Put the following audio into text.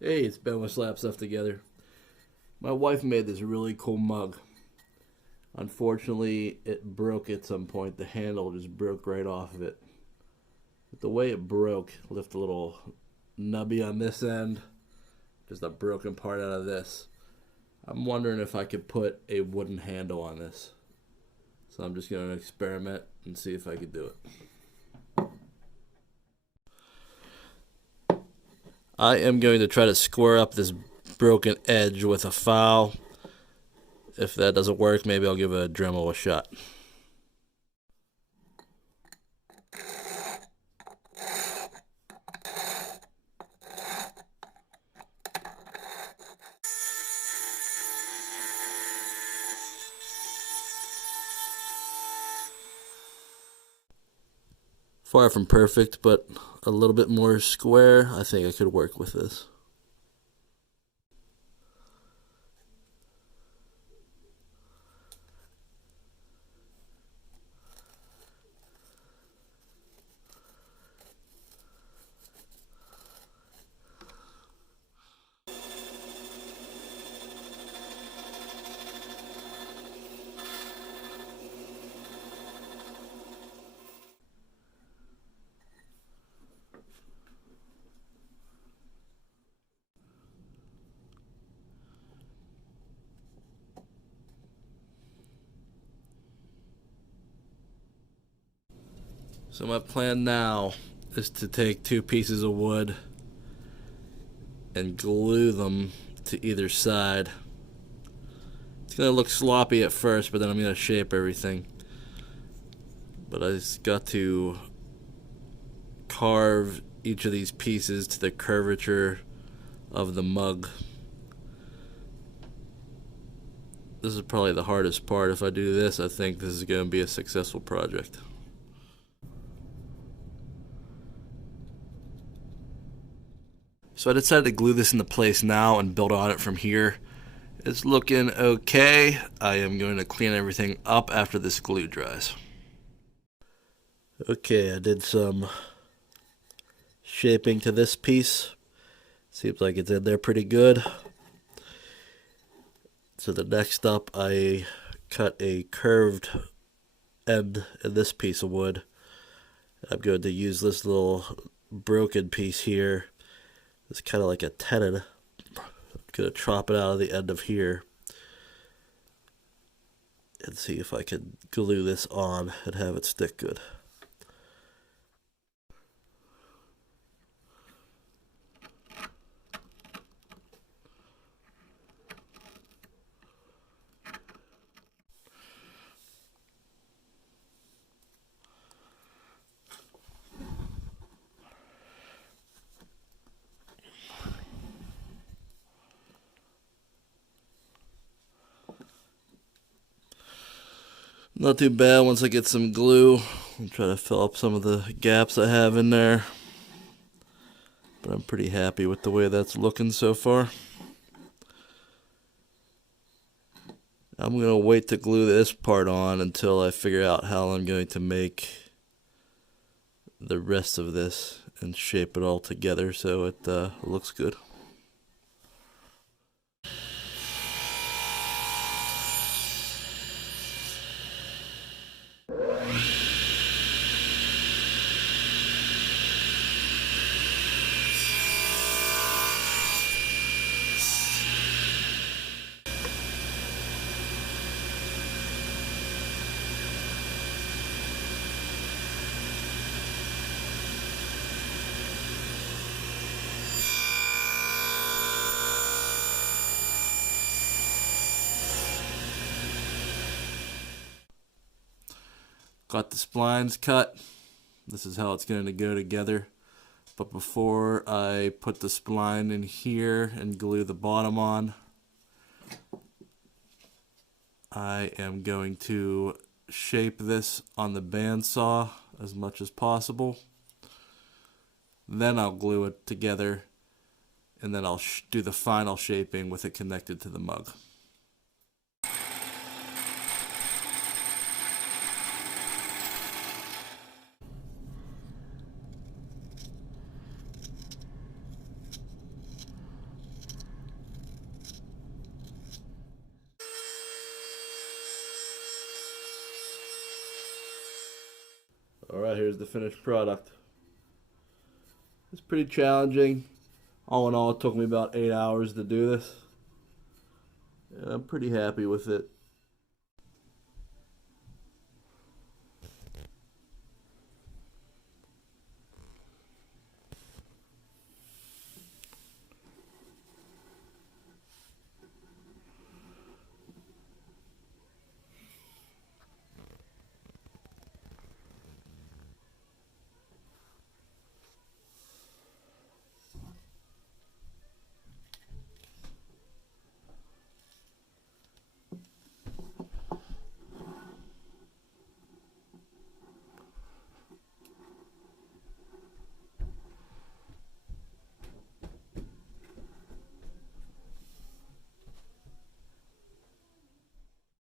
Hey, it's Ben with Slap Stuff Together. My wife made this really cool mug. Unfortunately, it broke at some point. The handle just broke right off of it. But the way it broke left a little nubby on this end, just a broken part out of this. I'm wondering if I could put a wooden handle on this. So I'm just going to experiment and see if I could do it. I am going to try to square up this broken edge with a file. If that doesn't work, maybe I'll give a Dremel a shot. Far from perfect, but a little bit more square. I think I could work with this. So my plan now is to take two pieces of wood and glue them to either side. It's going to look sloppy at first, but then I'm going to shape everything. But I just got to carve each of these pieces to the curvature of the mug. This is probably the hardest part. If I do this, I think this is going to be a successful project. So I decided to glue this into place now and build on it from here. It's looking okay. I am going to clean everything up after this glue dries. Okay, I did some shaping to this piece. Seems like it's in there pretty good. So the next up, I cut a curved end in this piece of wood. I'm going to use this little broken piece here. It's kind of like a tenon. I'm going to chop it out of the end of here and see if I can glue this on and have it stick good. Not too bad once I get some glue. I'll try to fill up some of the gaps I have in there. But I'm pretty happy with the way that's looking so far. I'm going to wait to glue this part on until I figure out how I'm going to make the rest of this and shape it all together so it looks good. Got the splines cut. This is how it's going to go together. But before I put the spline in here and glue the bottom on, I am going to shape this on the bandsaw as much as possible. Then I'll glue it together, and then I'll do the final shaping with it connected to the mug. Alright, here's the finished product. It's pretty challenging. All in all, it took me about 8 hours to do this. And I'm pretty happy with it.